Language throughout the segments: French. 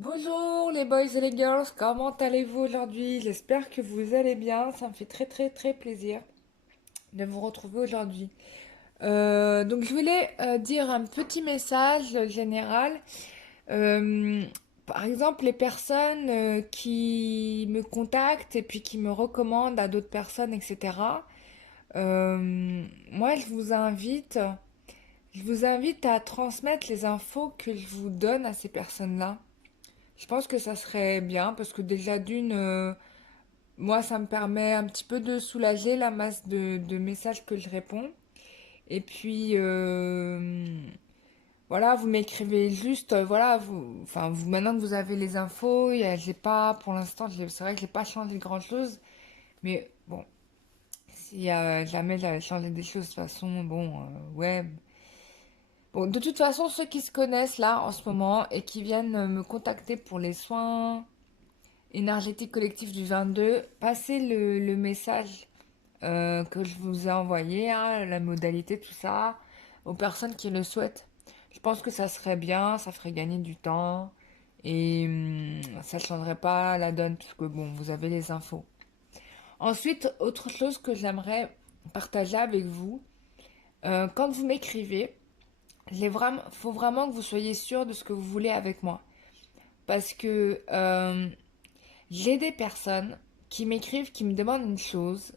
Bonjour les boys et les girls, comment allez-vous aujourd'hui? J'espère que vous allez bien, ça me fait très très très plaisir de vous retrouver aujourd'hui. Donc je voulais dire un petit message général. Euh, Par exemple, les personnes qui me contactent et puis qui me recommandent à d'autres personnes, etc. Moi, je vous invite à transmettre les infos que je vous donne à ces personnes-là. Je pense que ça serait bien parce que déjà d'une, moi ça me permet un petit peu de soulager la masse de messages que je réponds. Et puis voilà, vous m'écrivez juste, voilà, enfin vous maintenant que vous avez les infos, j'ai pas pour l'instant, c'est vrai que j'ai pas changé grand-chose, mais bon, si jamais j'avais changé des choses de toute façon, bon, ouais. Bon, de toute façon, ceux qui se connaissent là en ce moment et qui viennent me contacter pour les soins énergétique collectif du 22, passez le message que je vous ai envoyé, hein, la modalité, tout ça, aux personnes qui le souhaitent. Je pense que ça serait bien, ça ferait gagner du temps et ça changerait pas la donne puisque bon, vous avez les infos. Ensuite, autre chose que j'aimerais partager avec vous, quand vous m'écrivez, faut vraiment que vous soyez sûr de ce que vous voulez avec moi. Parce que j'ai des personnes qui m'écrivent, qui me demandent une chose,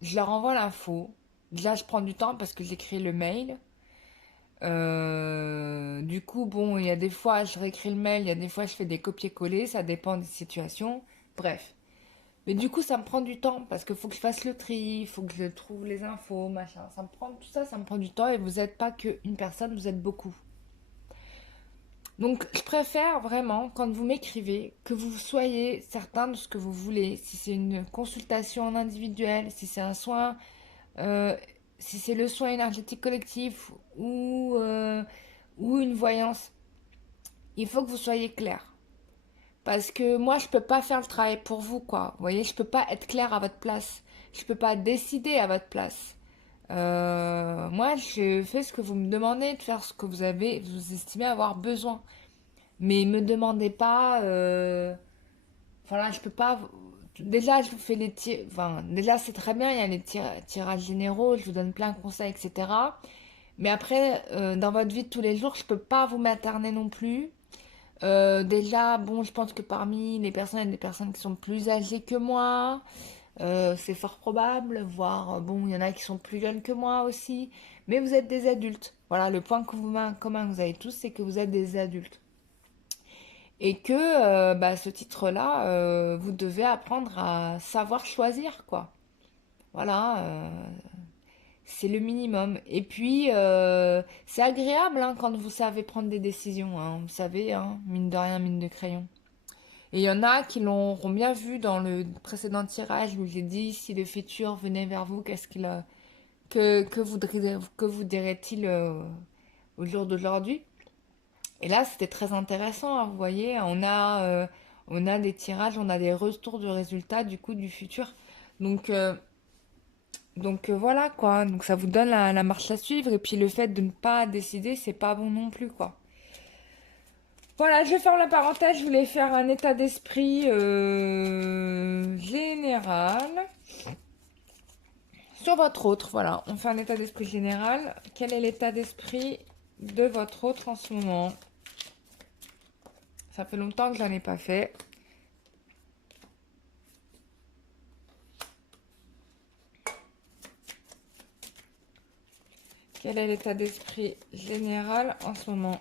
je leur envoie l'info. Déjà, je prends du temps parce que j'écris le mail. Du coup, bon, il y a des fois, je réécris le mail, il y a des fois, je fais des copier-coller, ça dépend des situations. Bref. Mais du coup, ça me prend du temps parce qu'il faut que je fasse le tri, il faut que je trouve les infos, machin. Ça me prend tout ça, ça me prend du temps et vous n'êtes pas qu'une personne, vous êtes beaucoup. Donc, je préfère vraiment, quand vous m'écrivez, que vous soyez certain de ce que vous voulez. Si c'est une consultation en individuel, si c'est un soin, euh, si c'est le soin énergétique collectif ou une voyance, il faut que vous soyez clair. Parce que moi, je peux pas faire le travail pour vous, quoi. Vous voyez, je peux pas être clair à votre place. Je peux pas décider à votre place. Moi, je fais ce que vous me demandez de faire, ce que vous estimez avoir besoin. Mais me demandez pas. Voilà, je peux pas. Déjà, je vous fais les tirs. Enfin, déjà, c'est très bien, il y a les tirages généraux, je vous donne plein de conseils, etc. Mais après, dans votre vie de tous les jours, je peux pas vous materner non plus. Déjà, bon, je pense que parmi les personnes, il y a des personnes qui sont plus âgées que moi. C'est fort probable, voire, bon, il y en a qui sont plus jeunes que moi aussi. Mais vous êtes des adultes. Voilà, le point commun que vous avez tous, c'est que vous êtes des adultes. Et que bah, ce titre-là, vous devez apprendre à savoir choisir, quoi. Voilà, c'est le minimum. Et puis, c'est agréable hein, quand vous savez prendre des décisions. Hein, vous savez, hein, mine de rien, mine de crayon. Et il y en a qui l'auront bien vu dans le précédent tirage où j'ai dit si le futur venait vers vous, qu'est-ce qu'il a, que vous dirait-il au jour d'aujourd'hui? Et là, c'était très intéressant, hein, vous voyez, on a des tirages, on a des retours de résultats du coup du futur. Donc, voilà quoi, donc ça vous donne la marche à suivre et puis le fait de ne pas décider, c'est pas bon non plus quoi. Voilà, je ferme la parenthèse, je voulais faire un état d'esprit général sur votre autre. Voilà, on fait un état d'esprit général. Quel est l'état d'esprit de votre autre en ce moment? Ça fait longtemps que je n'en ai pas fait. Quel est l'état d'esprit général en ce moment?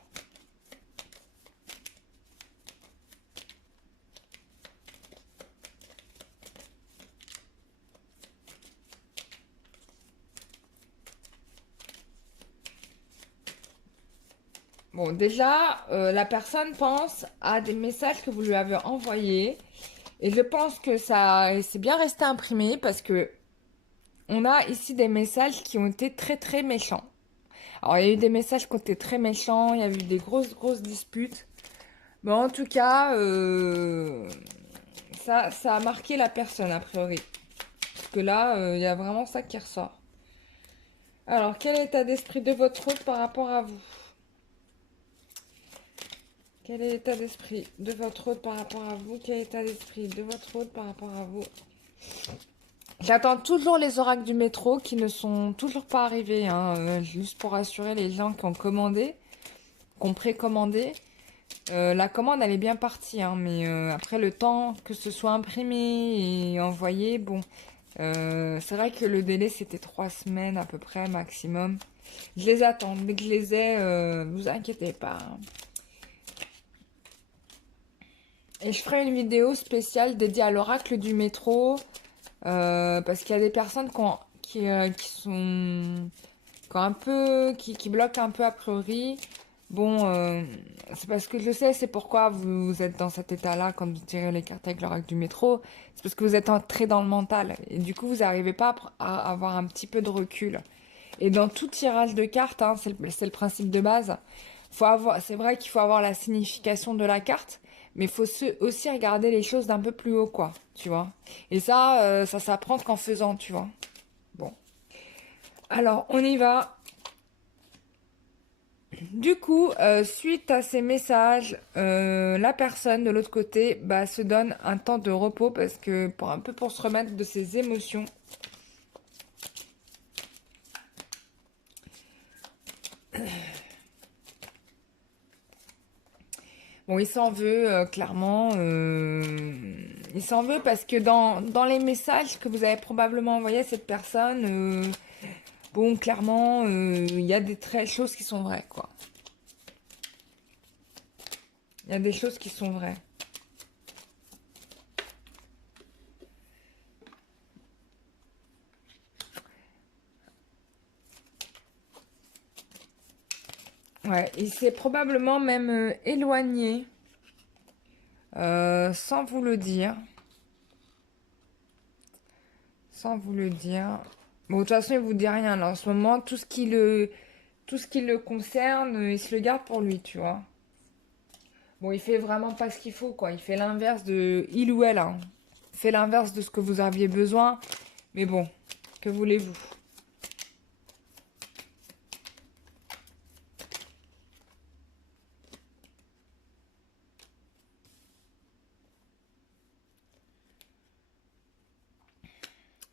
Bon, déjà, la personne pense à des messages que vous lui avez envoyés. Et je pense que ça c'est bien resté imprimé parce que on a ici des messages qui ont été très très méchants. Alors, il y a eu des messages qui ont été très méchants, il y a eu des grosses grosses disputes. Mais en tout cas, ça a marqué la personne a priori. Parce que là, il y a vraiment ça qui ressort. Alors, quel est l'état d'esprit de votre hôte par rapport à vous? Quel est l'état d'esprit de votre hôte par rapport à vous? Quel est l'état d'esprit de votre hôte par rapport à vous? J'attends toujours les oracles du métro qui ne sont toujours pas arrivés, hein, juste pour rassurer les gens qui ont commandé, qui ont précommandé. La commande, elle est bien partie, hein, mais après le temps que ce soit imprimé et envoyé, bon, c'est vrai que le délai c'était 3 semaines à peu près maximum. Je les attends, dès que je les ai, vous inquiétez pas, hein. Et je ferai une vidéo spéciale dédiée à l'oracle du métro, parce qu'il y a des personnes qui sont, qui ont un peu, qui bloquent un peu a priori. Bon, c'est parce que je sais, c'est pourquoi vous êtes dans cet état-là quand vous tirez les cartes avec l'oracle du métro. C'est parce que vous êtes entré dans le mental. Et du coup, vous n'arrivez pas à avoir un petit peu de recul. Et dans tout tirage de cartes, hein, c'est le principe de base. C'est vrai qu'il faut avoir la signification de la carte, mais il faut aussi regarder les choses d'un peu plus haut, quoi, tu vois. Et ça, ça s'apprend qu'en faisant, tu vois. Bon. Alors, on y va. Du coup, suite à ces messages, la personne de l'autre côté bah, se donne un temps de repos parce que pour un peu pour se remettre de ses émotions. Bon, il s'en veut, clairement. Il s'en veut parce que dans les messages que vous avez probablement envoyés à cette personne, bon, clairement, il y a des choses qui sont vraies, quoi. Il y a des choses qui sont vraies. Ouais, il s'est probablement même éloigné sans vous le dire. Sans vous le dire. Bon, de toute façon, il vous dit rien là. En ce moment, tout ce qui le concerne, il se le garde pour lui, tu vois. Bon, il fait vraiment pas ce qu'il faut, quoi. Il fait l'inverse de il ou elle, hein. Il fait l'inverse de ce que vous aviez besoin. Mais bon, que voulez-vous?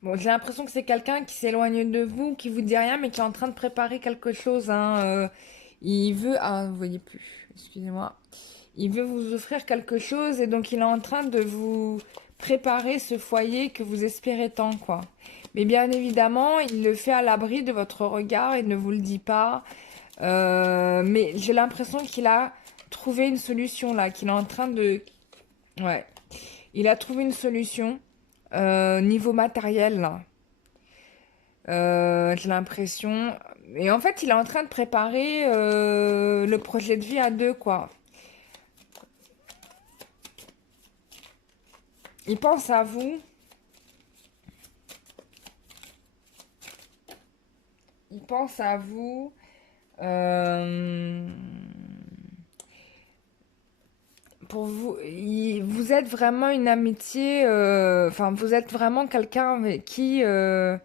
Bon, j'ai l'impression que c'est quelqu'un qui s'éloigne de vous, qui vous dit rien, mais qui est en train de préparer quelque chose, hein. Il veut... Ah, vous voyez plus. Excusez-moi. Il veut vous offrir quelque chose et donc il est en train de vous préparer ce foyer que vous espérez tant, quoi. Mais bien évidemment, il le fait à l'abri de votre regard, il ne vous le dit pas. Mais j'ai l'impression qu'il a trouvé une solution là, qu'il est en train de... Ouais, il a trouvé une solution niveau matériel là. J'ai l'impression... Et en fait, il est en train de préparer le projet de vie à deux, quoi. Il pense à vous. Il pense à vous. euh, pour vous, vous êtes vraiment une amitié. Enfin, vous êtes vraiment quelqu'un avec qui il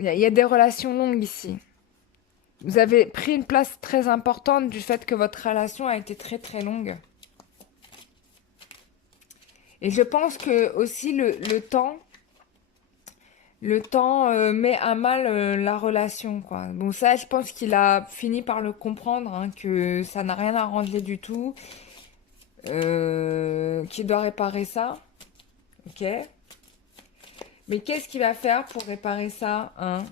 y a des relations longues ici. Vous avez pris une place très importante du fait que votre relation a été très très longue. Et je pense que aussi le temps met à mal la relation, quoi. Bon, ça, je pense qu'il a fini par le comprendre, hein, que ça n'a rien arrangé du tout, qu'il doit réparer ça, ok? Mais qu'est-ce qu'il va faire pour réparer ça, hein?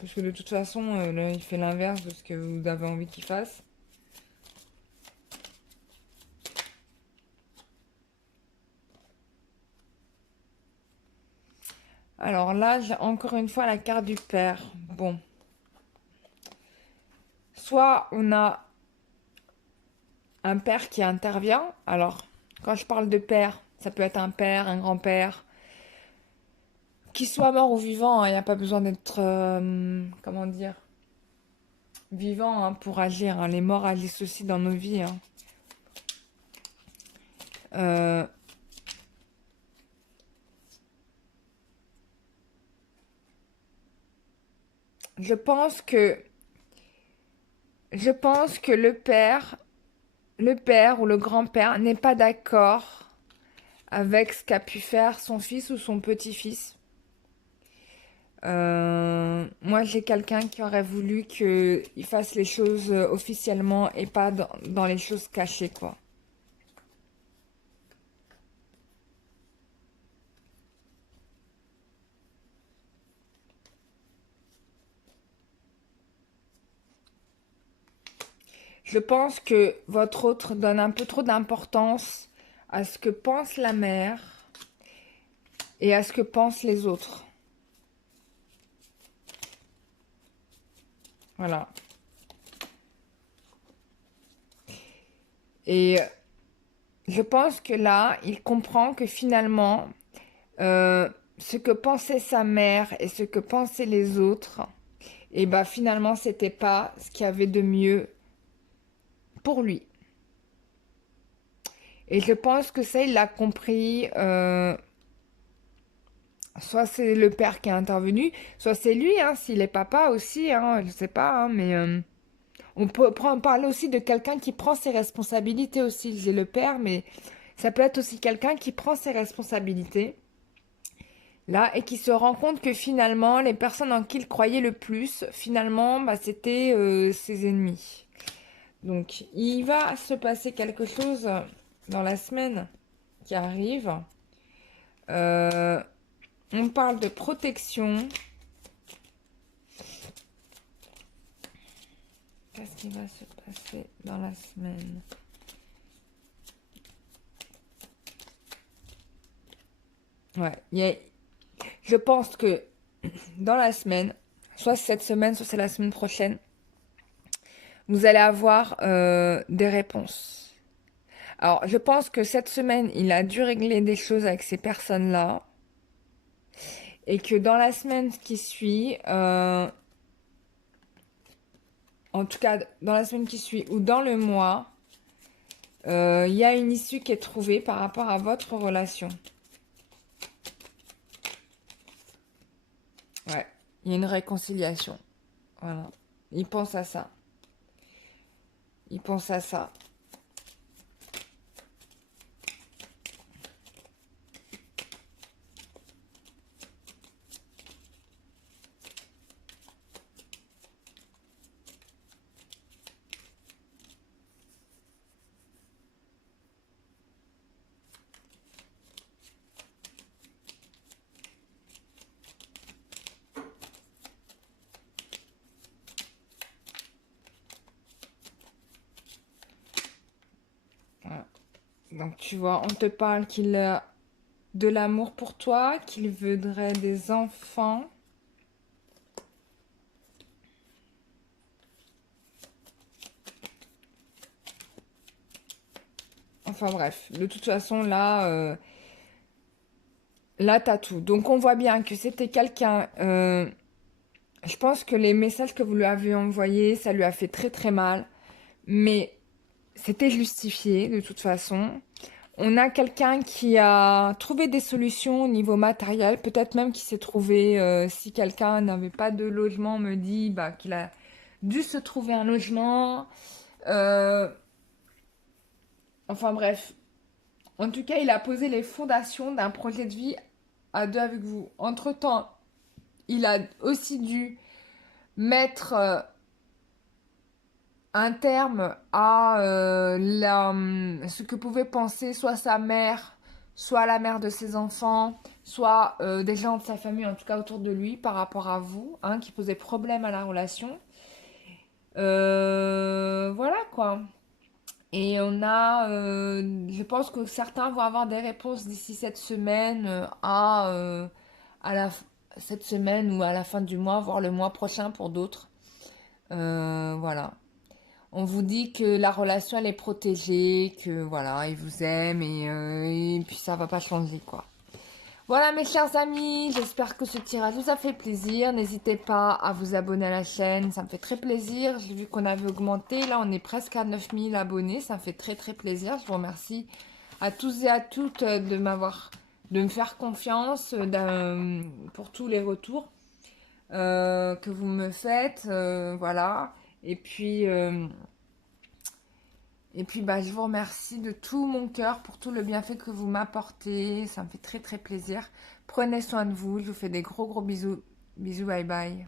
Parce que de toute façon, là, il fait l'inverse de ce que vous avez envie qu'il fasse. Alors là, j'ai encore une fois la carte du père. Bon. Soit on a un père qui intervient. Alors, quand je parle de père, ça peut être un père, un grand-père, qu'il soit mort ou vivant, il n'y a pas besoin d'être, comment dire, vivant, hein, pour agir, hein. Les morts agissent aussi dans nos vies, hein. Euh, je pense que Je pense que le père ou le grand-père n'est pas d'accord avec ce qu'a pu faire son fils ou son petit-fils. Moi, j'ai quelqu'un qui aurait voulu qu'il fasse les choses officiellement et pas dans les choses cachées, quoi. Je pense que votre autre donne un peu trop d'importance à ce que pense la mère et à ce que pensent les autres. Voilà. Et je pense que là, il comprend que finalement, ce que pensait sa mère et ce que pensaient les autres, et bah finalement, c'était pas ce qu'il y avait de mieux pour lui. Et je pense que ça, il l'a compris. Soit c'est le père qui est intervenu, soit c'est lui, hein, s'il est papa aussi, hein, je sais pas, hein, mais on peut parler aussi de quelqu'un qui prend ses responsabilités aussi. J'ai le père, mais ça peut être aussi quelqu'un qui prend ses responsabilités, là, et qui se rend compte que finalement, les personnes en qui il croyait le plus, finalement, bah, c'était ses ennemis. Donc, il va se passer quelque chose dans la semaine qui arrive. Euh, on parle de protection. Qu'est-ce qui va se passer dans la semaine? Ouais, je pense que dans la semaine, soit cette semaine, soit c'est la semaine prochaine, vous allez avoir des réponses. Alors, je pense que cette semaine, il a dû régler des choses avec ces personnes-là. Et que dans la semaine qui suit, en tout cas dans la semaine qui suit ou dans le mois, il y a une issue qui est trouvée par rapport à votre relation. Ouais, il y a une réconciliation. Voilà. Il pense à ça. Il pense à ça. Voilà. Donc tu vois, on te parle qu'il a de l'amour pour toi, qu'il voudrait des enfants. Enfin bref, de toute façon là t'as tout. Donc on voit bien que c'était quelqu'un. Je pense que les messages que vous lui avez envoyés, ça lui a fait très très mal. Mais c'était justifié de toute façon. On a quelqu'un qui a trouvé des solutions au niveau matériel, peut-être même qui s'est trouvé, si quelqu'un n'avait pas de logement, on me dit bah, qu'il a dû se trouver un logement. Euh, enfin bref, en tout cas, il a posé les fondations d'un projet de vie à deux avec vous. Entre-temps, il a aussi dû mettre un terme à ce que pouvait penser soit sa mère, soit la mère de ses enfants, soit des gens de sa famille, en tout cas autour de lui, par rapport à vous, hein, qui posaient problème à la relation. Voilà quoi. Et je pense que certains vont avoir des réponses d'ici cette semaine à cette semaine ou à la fin du mois, voire le mois prochain pour d'autres. Voilà. On vous dit que la relation elle est protégée, que voilà, il vous aime et puis ça va pas changer quoi. Voilà mes chers amis, j'espère que ce tirage vous a fait plaisir. N'hésitez pas à vous abonner à la chaîne, ça me fait très plaisir. J'ai vu qu'on avait augmenté, là on est presque à 9000 abonnés, ça me fait très très plaisir. Je vous remercie à tous et à toutes de me faire confiance, pour tous les retours que vous me faites, voilà. Et puis, bah, je vous remercie de tout mon cœur pour tout le bienfait que vous m'apportez. Ça me fait très très plaisir. Prenez soin de vous. Je vous fais des gros gros bisous. Bisous, bye bye.